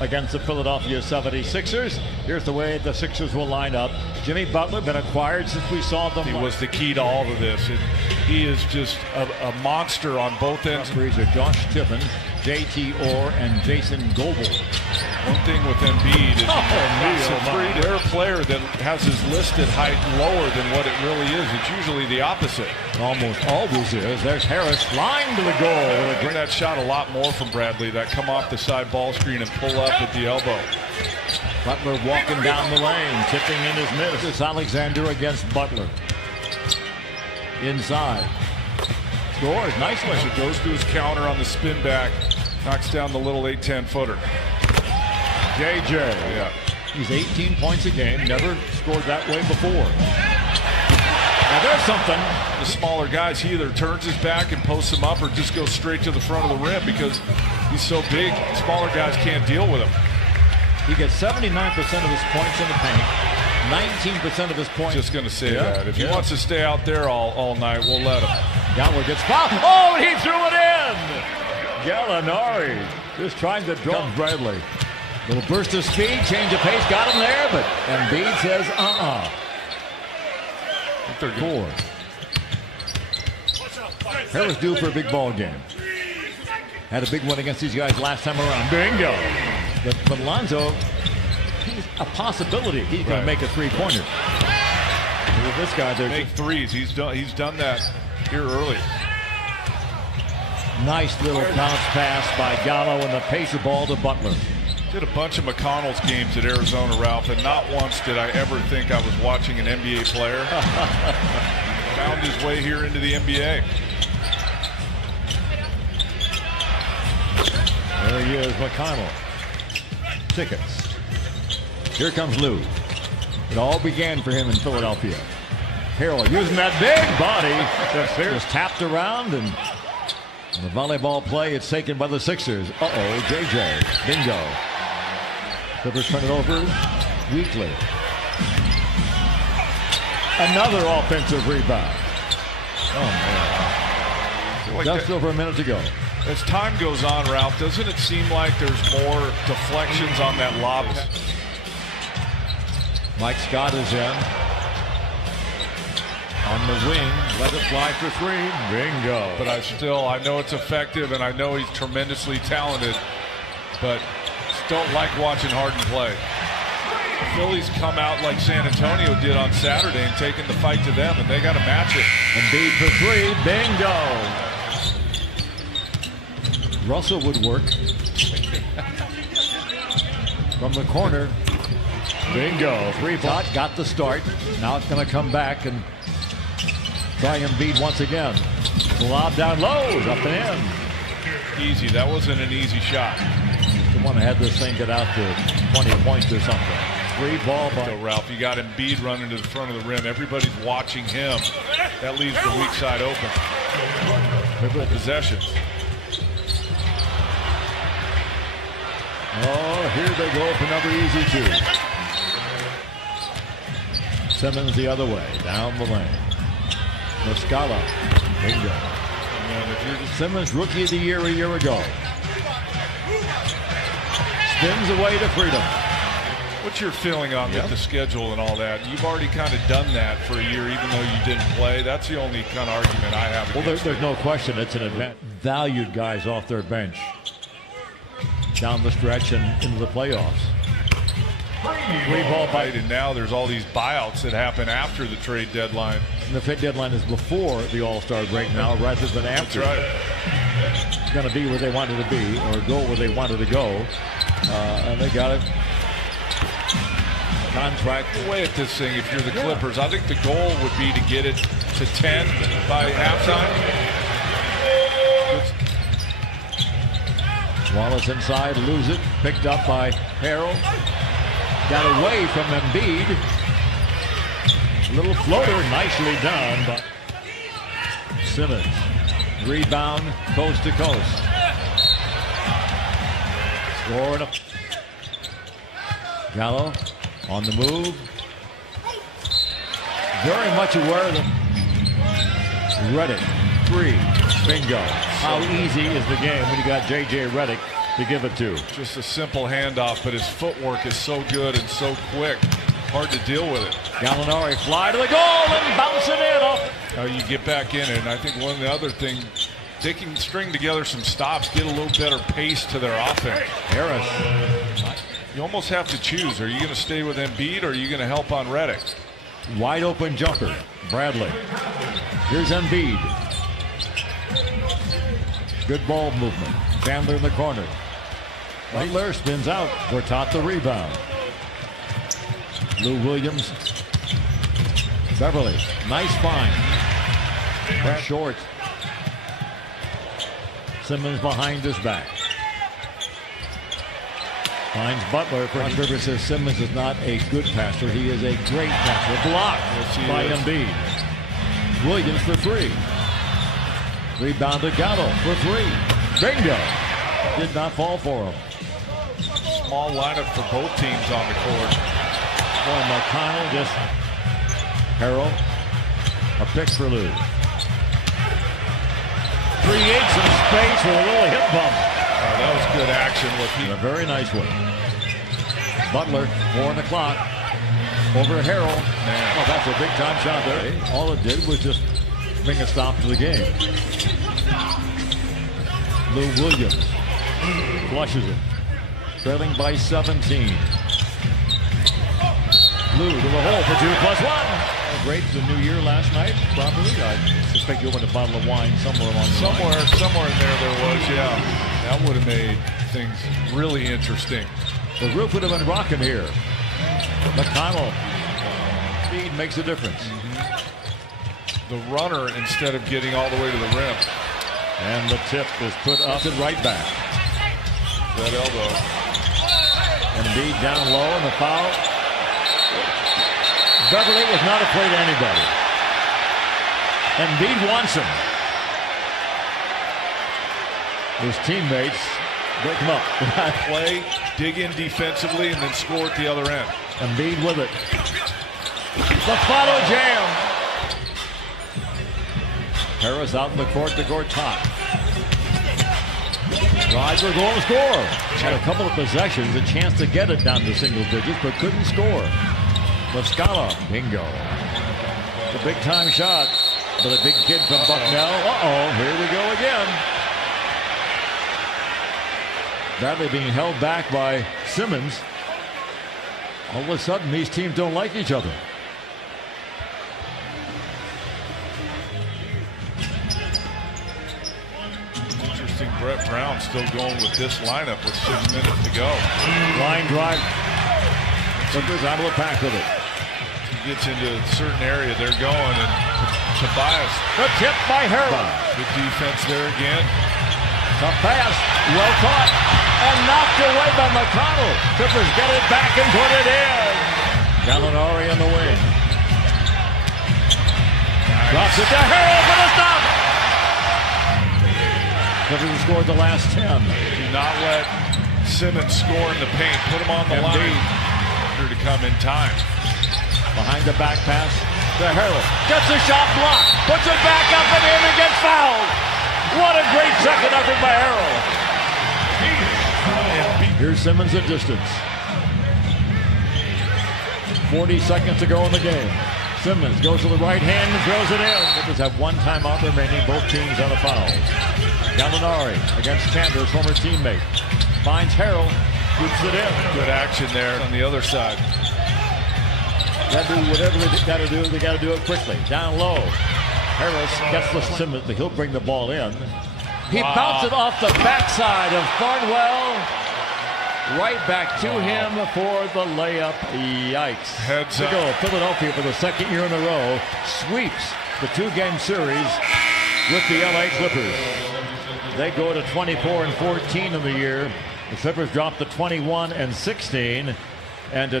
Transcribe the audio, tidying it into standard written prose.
against the Philadelphia 76ers. Here's the way the Sixers will line up. Jimmy Butler been acquired since we saw them. He was the key to all of this. He is just a monster on both ends. Referees are Josh Tippin, J.T. Orr, and Jason Goble. One thing with Embiid is he's a pretty rare player that has his listed height lower than what it really is. It's usually the opposite. Almost always is. There's Harris flying to the goal. Bring that shot a lot more from Bradley. That come off the side ball screen and pull up at the elbow. Butler walking down the lane, tipping in his miss. It's Alexander against Butler. Inside. Scores nicely. So goes to his counter on the spin back. Knocks down the little 8-10 footer. JJ. Yeah. He's 18 points a game. Never scored that way before. Now there's something. The smaller guys, he either turns his back and posts him up or just goes straight to the front of the rim because he's so big. Smaller guys can't deal with him. He gets 79% of his points in the paint. 19% of his points. Just going to say that. If he wants to stay out there all night, we'll let him. Gallo gets fouled. Oh, and he threw it in. Gallinari just trying to draw Bradley. Little burst of speed, change of pace, got him there, but Embiid says, They're four. Harris due for a big ball game. Had a big one against these guys last time around. Bingo. But Lonzo, he's a possibility. He's going to make a three-pointer. With this guy, they're make threes. He's done that here early. Nice little bounce pass by Gallo and the pacer ball to Butler. Did a bunch of McConnell's games at Arizona, Ralph, and not once did I ever think I was watching an NBA player. Found his way here into the NBA. There he is, McConnell. Tickets. Here comes Lou. It all began for him in Philadelphia. Harrell using that big body. Just tapped around, and on the volleyball play, it's taken by the Sixers. Uh-oh, JJ. Bingo. Clippers turn it over. Weekly. Another offensive rebound. Oh, man. Like Just over a minute to go. As time goes on, Ralph, doesn't it seem like there's more deflections on that lob? Mike Scott is in. On the wing, let it fly for three. Bingo. But I know it's effective, and I know he's tremendously talented, but don't like watching Harden play. Phillies come out like San Antonio did on Saturday and taking the fight to them, and they got to match it. Embiid for three. Bingo. Russell would work. From the corner. Bingo. Three-pot got the start. Now it's going to come back and try Embiid once again. Lob down low. Up and in. Easy. That wasn't an easy shot. The one that had this thing get out to 20 points or something. Free ball by so Ralph, you got Embiid running to the front of the rim. Everybody's watching him. That leaves the weak side open. Triple possessions. Oh, here they go for another easy two. Simmons the other way, down the lane. Muscala. Bingo. Simmons, rookie of the year a year ago. Spins away to freedom. What's your feeling on the schedule and all that? You've already kind of done that for a year, even though you didn't play. That's the only kind of argument I have. Well, there's no question it's an advantage. Valued guys off their bench down the stretch and into the playoffs. Three ball bite, and now there's all these buyouts that happen after the trade deadline. And the trade deadline is before the All-Star break now, rather than after. That's right. It's going to be where they wanted to be, or go where they wanted to go, and they got it. Contract. Away at this thing, if you're the Clippers, I think the goal would be to get it to 10 by halftime. Wallace inside, lose it, picked up by Harrell. Got away from Embiid. A little floater, nicely done by Simmons. Rebound, coast to coast. Scoring up. Gallo on the move. Very much aware of them. Redick, three. Bingo. How easy is the game when you got J.J. Redick to give it to. Just a simple handoff, but his footwork is so good and so quick. Hard to deal with it. Gallinari fly to the goal and bounce it in. You get back in it, and I think one of the other things, they can string together some stops, get a little better pace to their offense. Harris. You almost have to choose. Are you going to stay with Embiid or are you going to help on Redick? Wide open jumper. Bradley. Here's Embiid. Good ball movement. Chandler in the corner. Butler spins out. Gortat the rebound. Lou Williams. Beverly. Nice find. Brad short. Simmons behind his back. Finds Butler. Frank River says Simmons is not a good passer. He is a great passer. Blocked by Embiid. Williams for three. Rebounded Gallo for three. Bingo. Did not fall for him. Small lineup for both teams on the court. Boy, McConnell just Harrell. A pick for Lou. Creates some space with a little hip bump. That was good action. A very nice one. Butler, 4 on the clock. Over Harrell. Oh, that's a big time shot there. All it did was just bring a stop to the game. Lou Williams flushes it. Trailing by 17. Lou to the hole for 2+1. Great the new year last night, probably. I suspect you opened a bottle of wine somewhere along the line. Somewhere in there was, yeah. That would have made things really interesting. The roof would have been rocking here. McConnell. Speed makes a difference. The runner instead of getting all the way to the rim. And the tip is put up and right back. That elbow. Embiid down low and the foul. Beverly is not afraid of anybody. Embiid wants him. His teammates break him up. Play, dig in defensively, and then score at the other end. Embiid with it. The follow jam. Harris out in the court to Gortat. Drives for goal and score. Had a couple of possessions, a chance to get it down to single digits, but couldn't score. Muscala, bingo. The big time shot, but a big kid from Bucknell. Uh-oh, here we go again. Bradley being held back by Simmons. All of a sudden, these teams don't like each other. Interesting, Brett Brown still going with this lineup with 6 minutes to go. Line drive. Clippers out of the pack with it. He gets into a certain area, they're going, and Tobias. The tip by Harrell. Good defense there again. Tough pass, well caught, and knocked away by McConnell. Clippers get it back and put it in. Gallinari in the wing. Nice. Drops it to Harrell for the stop. Clippers have scored the last 10. Do not let Simmons score in the paint. Put him on the line. To come in time. Behind the back pass to Harrell. Gets the shot blocked. Puts it back up and in and gets fouled. What a great second effort by Harrell. Here's Simmons at distance. 40 seconds to go in the game. Simmons goes to the right hand and throws it in. Clippers have one timeout remaining. Both teams on a foul. Gallinari against Chandler's former teammate. Finds Harrell. Puts it in. Good action there on the other side. Got to do whatever they got to do. They got to do it quickly. Down low. Harris gets the Simmons, but he'll bring the ball in. He bounced it off the backside of Thornwell. Right back to him for the layup. Yikes. Heads up. To go. Philadelphia for the second year in a row sweeps the two-game series with the LA Clippers. They go to 24-14 in the year. The Clippers dropped to 21-16 and to